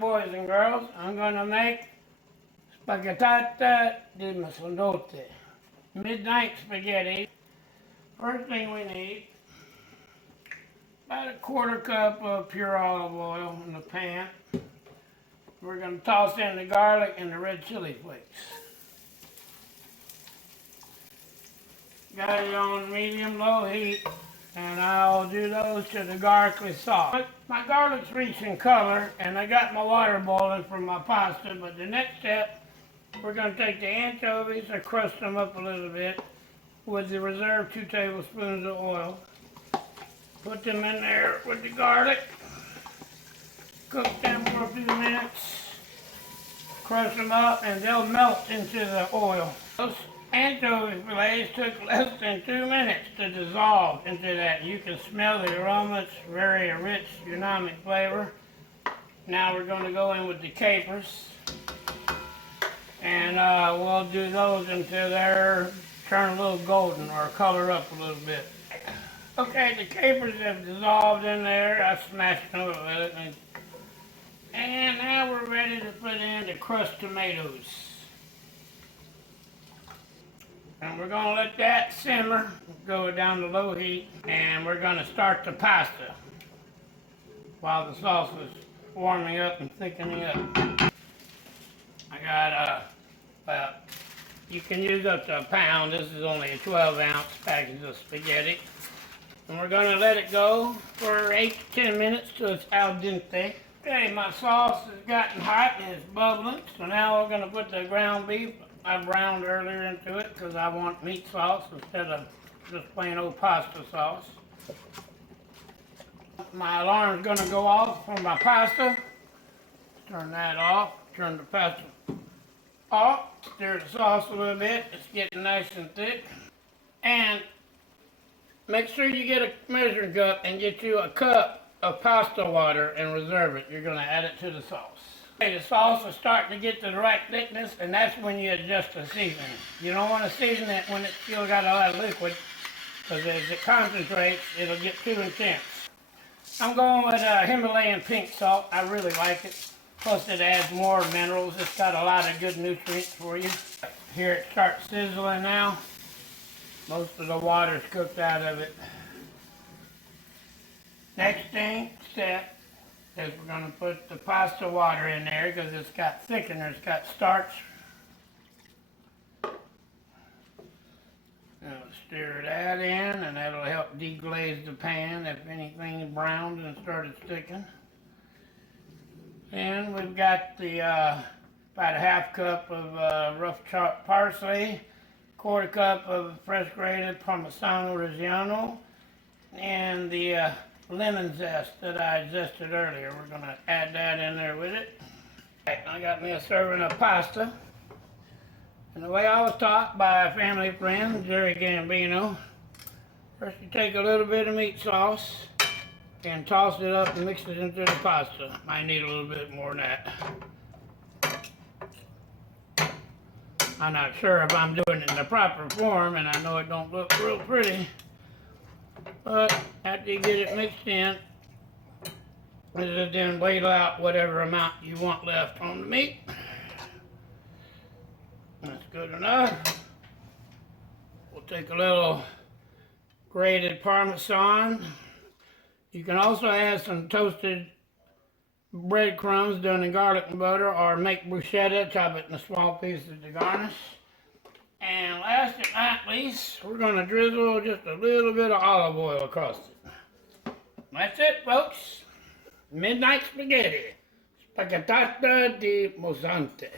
boys and girls. I'm going to make Spaghettata di Mezzanotte. Midnight spaghetti. First thing we need, about a quarter cup of pure olive oil in the pan. We're going to toss in the garlic and the red chili flakes. Got it on medium-low heat, and I'll do those to the garlic sauce. My garlic's rich in color, and I got my water boiling for my pasta, but the next step, we're going to take the anchovies and crust them up a little bit with the reserved 2 tablespoons of oil. Put them in there with the garlic. Cook them for a few minutes. Crush them up, and they'll melt into the oil. Those anchovy fillets took less than 2 minutes to dissolve into that. You can smell the aroma. It's very rich, umami flavor. Now we're going to go in with the capers, and we'll do those until they're turn a little golden or color up a little bit. Okay, the capers have dissolved in there. I smashed them up with it. And now we're ready to put in the crushed tomatoes. And we're going to let that simmer, go down to low heat, and we're going to start the pasta while the sauce is warming up and thickening up. I got well, you can use up to a pound. This is only a 12-ounce package of spaghetti. And we're going to let it go for 8 to 10 minutes till it's al dente. Okay, my sauce has gotten hot and it's bubbling. So now we're going to put the ground beef I browned earlier into it because I want meat sauce instead of just plain old pasta sauce. My alarm's going to go off for my pasta. Turn that off. Turn the pasta off. Stir the sauce a little bit. It's getting nice and thick. And make sure you get a measuring cup and get you a cup of pasta water and reserve it. You're going to add it to the sauce. Okay, the sauce is starting to get to the right thickness, and that's when you adjust the seasoning. You don't want to season it when it's still got a lot of liquid, because as it concentrates, it'll get too intense. I'm going with Himalayan pink salt. I really like it. Plus it adds more minerals. It's got a lot of good nutrients for you. Here it starts sizzling now. Most of the water's cooked out of it. Next step is we're going to put the pasta water in there because it's got thickener, it's got starch. We'll stir that in, and that'll help deglaze the pan if anything browned and started sticking. And we've got the about a half cup of rough chopped parsley, quarter cup of fresh grated parmesan Reggiano, and the lemon zest that I zested earlier. We're going to add that in there with it. Right, I got me a serving of pasta. And the way I was taught by a family friend, Jerry Gambino, first you take a little bit of meat sauce and toss it up and mix it into the pasta. Might need a little bit more than that. I'm not sure if I'm doing it in the proper form, and I know it don't look real pretty. But after you get it mixed in, then ladle out whatever amount you want left on the meat. That's good enough. We'll take a little grated parmesan. You can also add some toasted breadcrumbs done in garlic and butter, or make bruschetta, chop it in small pieces to garnish. And last but not least, we're going to drizzle just a little bit of olive oil across it. That's it, folks. Midnight spaghetti. Spaghettata di Mezzanotte.